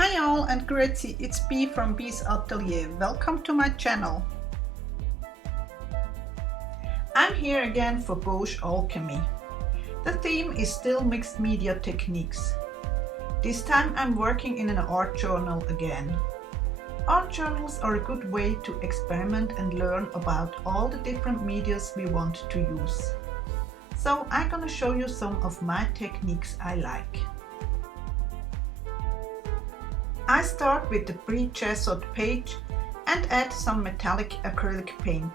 Hi all and grazie, it's B from B's Atelier. Welcome to my channel. I'm here again for Gauche Alchemy. The theme is still mixed media techniques. This time I'm working in an art journal again. Art journals are a good way to experiment and learn about all the different medias we want to use. So I'm gonna show you some of my techniques I like. I start with the pre-chiseled page and add some metallic acrylic paint.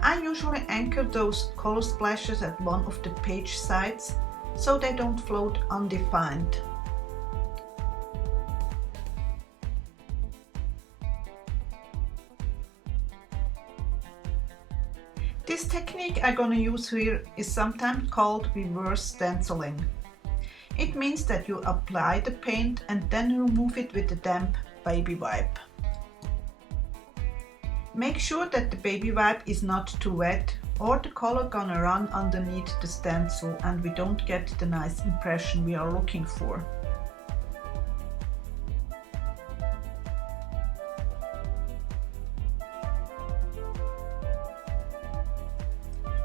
I usually anchor those color splashes at one of the page sides so they don't float undefined. This technique I'm gonna use here is sometimes called reverse stenciling. It means that you apply the paint and then remove it with a damp baby wipe. Make sure that the baby wipe is not too wet or the color gonna run underneath the stencil and we don't get the nice impression we are looking for.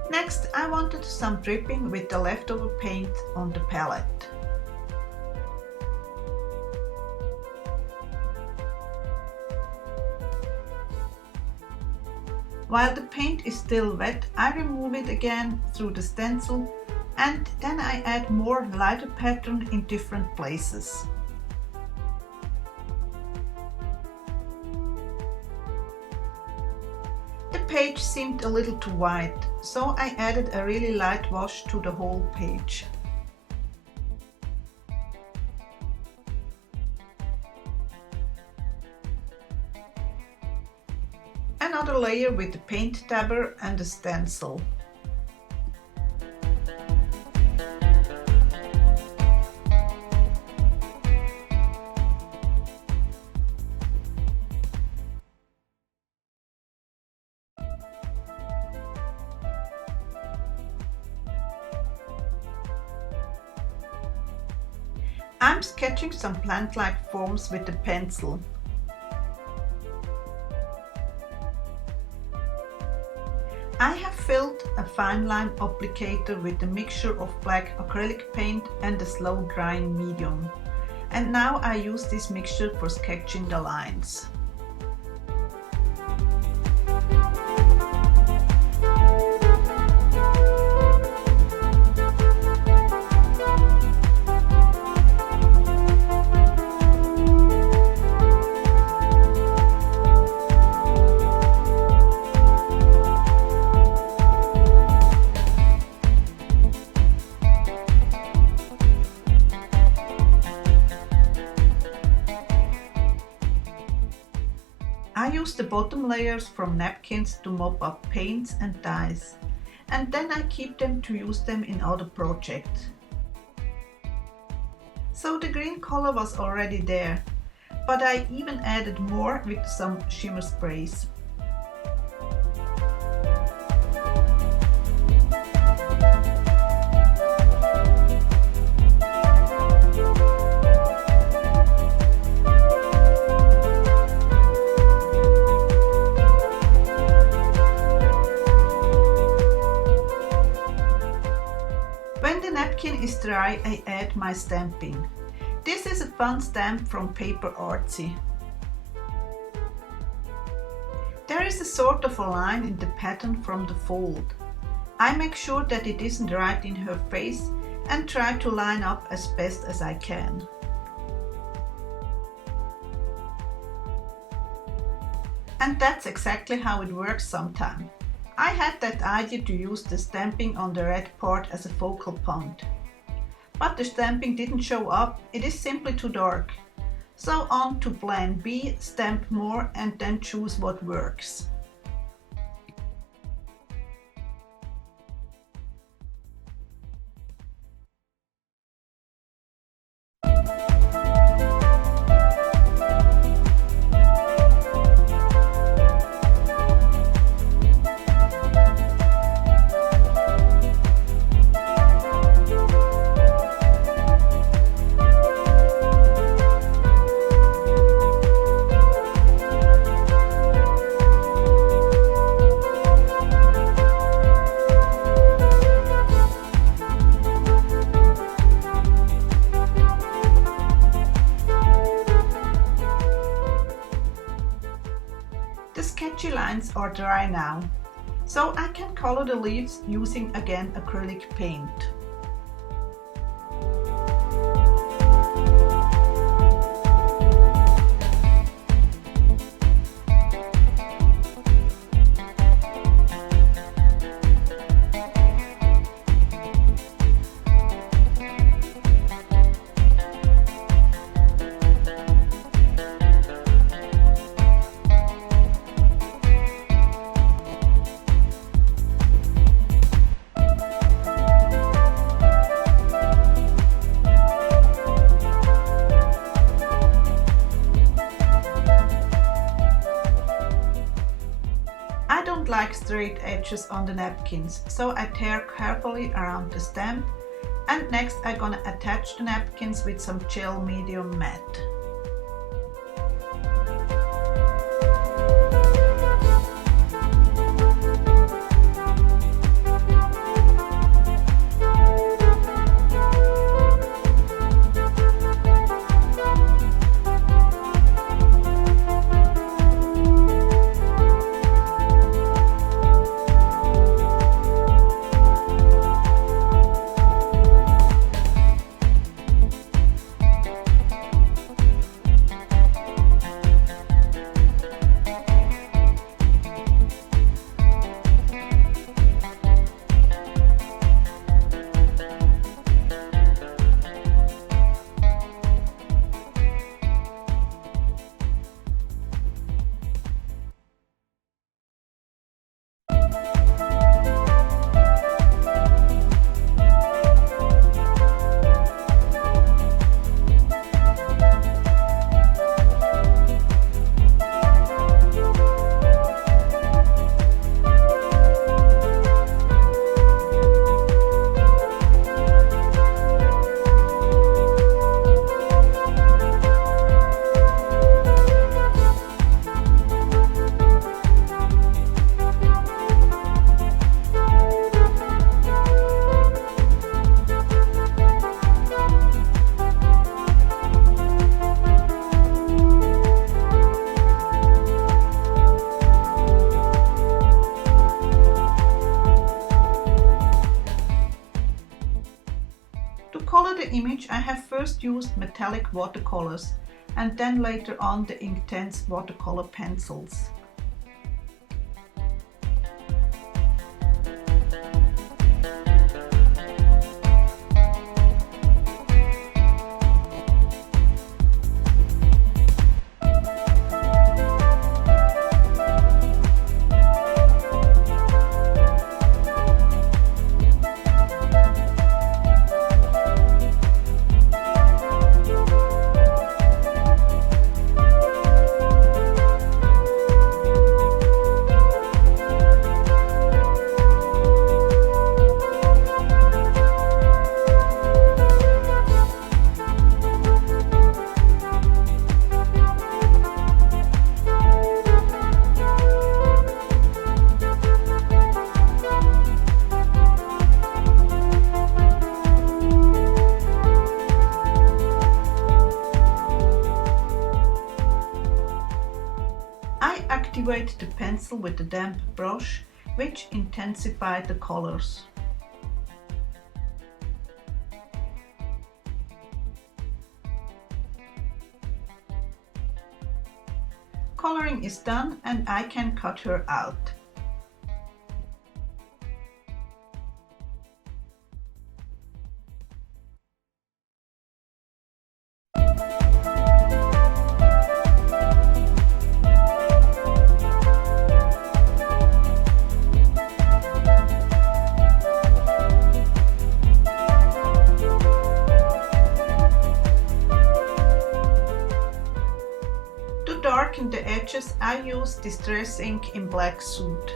Next, I wanted some dripping with the leftover paint on the palette. While the paint is still wet, I remove it again through the stencil and then I add more lighter pattern in different places. The page seemed a little too white, so I added a really light wash to the whole page. Another layer with the paint dabber and the stencil. I'm sketching some plant-like forms with the pencil. I have filled a fine line applicator with a mixture of black acrylic paint and a slow drying medium. And now I use this mixture for sketching the lines. I use the bottom layers from napkins to mop up paints and dyes, and then I keep them to use them in other projects. So the green color was already there, but I even added more with some shimmer sprays. When the napkin is dry, I add my stamping. This is a fun stamp from Paper Artsy. There is a sort of a line in the pattern from the fold. I make sure that it isn't right in her face and try to line up as best as I can. And that's exactly how it works sometimes. I had that idea to use the stamping on the red part as a focal point. But the stamping didn't show up, it is simply too dark. So on to plan B, stamp more and then choose what works. designs are dry now, so I can color the leaves using again acrylic paint. I don't like straight edges on the napkins, so I tear carefully around the stamp, and next I'm gonna attach the napkins with some gel medium matte. To color the image, I have first used metallic watercolors and then later on the Inktense Watercolor pencils. I activate the pencil with the damp brush, which intensified the colors. Coloring is done and I can cut her out. To darken the edges, I use Distress ink in Black Soot.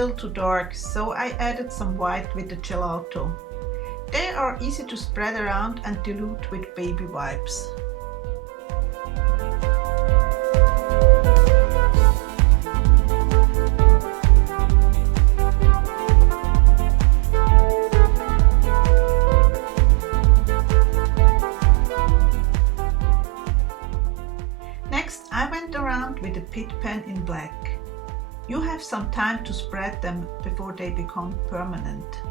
still too dark, so I added some white with the gelato. They are easy to spread around and dilute with baby wipes. Next, I went around with a pit pen in black. You have some time to spread them before they become permanent.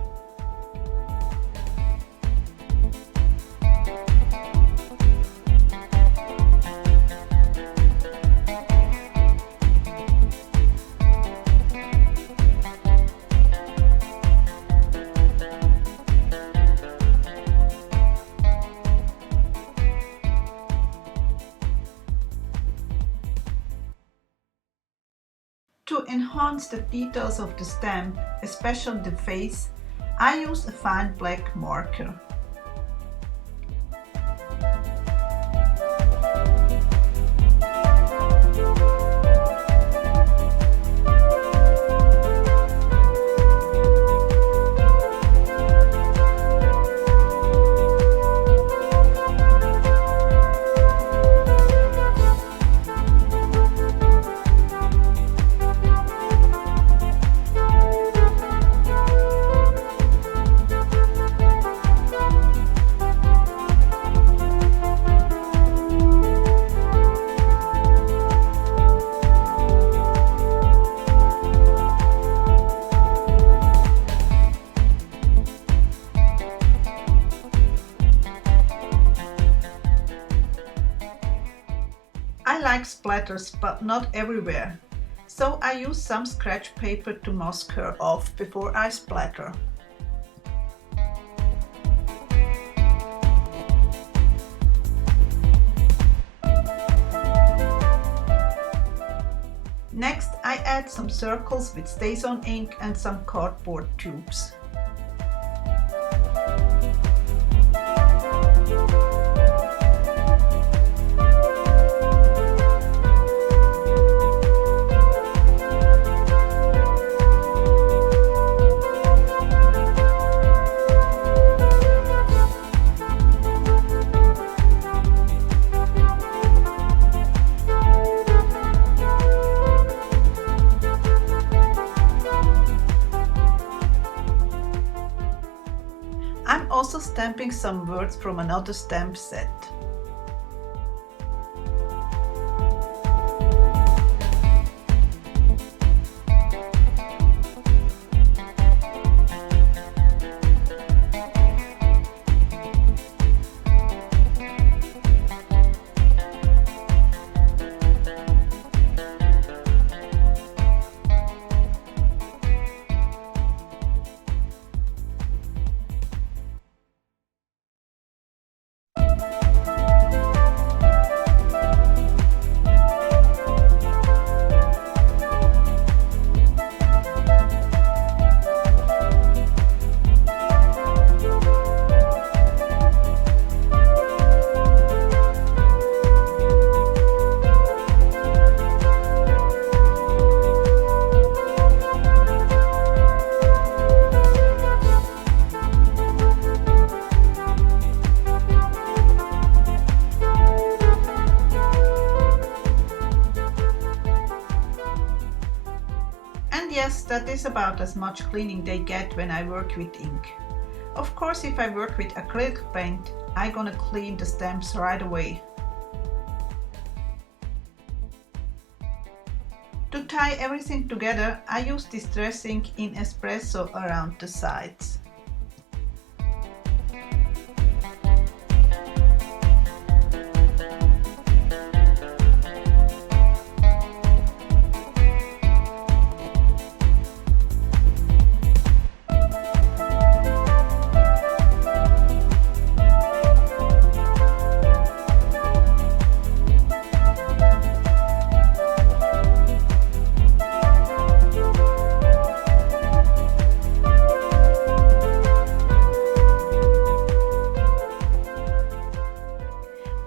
To enhance the details of the stamp, especially the face, I use a fine black marker. I like splatters, but not everywhere, so I use some scratch paper to mask her off before I splatter. Next, I add some circles with Stazon ink and some cardboard tubes. I'm also stamping some words from another stamp set. And yes, that is about as much cleaning they get when I work with ink. Of course, if I work with acrylic paint, I'm gonna clean the stamps right away. To tie everything together, I use Distress ink in espresso around the sides.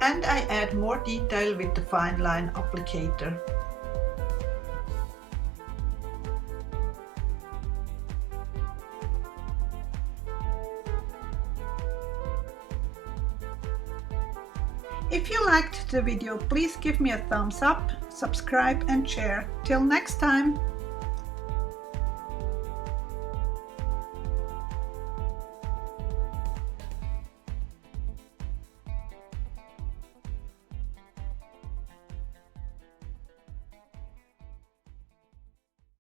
And I add more detail with the fine line applicator. If you liked the video, please give me a thumbs up, subscribe and share. Till next time!